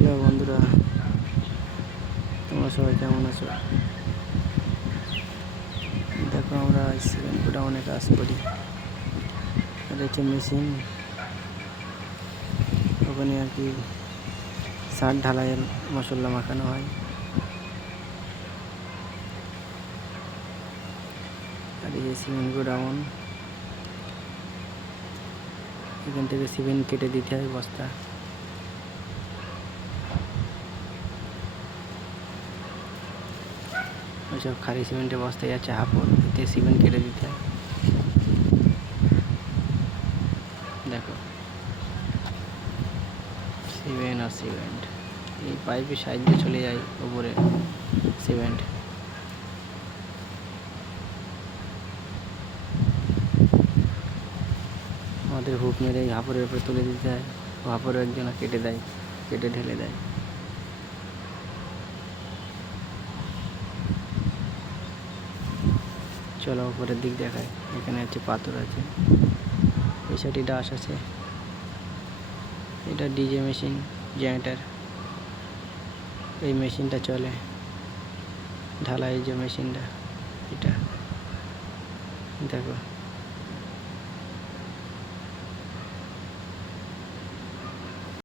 Hello বন্ধুরা, তোমরা সবাই কেমন আছো? দেখো, আমরা সিমেন্ট গোডাউনে কাজ করি। এটা হচ্ছে মেশিন, ওখানে আর কি ছাদ ঢালাইয়ের মশলা মাখানো হয়। আর এই যে সিমেন্ট গোডাউন, এখান থেকে সিমেন্ট কেটে দিতে হয় বস্তা। ওইসব খালি সিমেন্টের বস্তায় আছে হাফড়, এতে সিমেন্ট কেটে দিতে হয়। দেখো, সিমেন্ট আর সিমেন্ট এই পাইপের সাহায্যে চলে যায় উপরে সিমেন্ট। আমাদের হুক মেরে হাঁপড়ের উপরে তুলে দিতে হয়, হাঁপড়ে একজন কেটে দেয়, কেটে ঢেলে দেয়। চলো উপরের দিক দেখায়। এখানে হচ্ছে পাথর আছে, এই সাইডে ডাস আছে। এটা ডিজে মেশিন, জেনারেটর। এই মেশিনটা চলে ঢালাই, যে মেশিনটা এটা দেখো।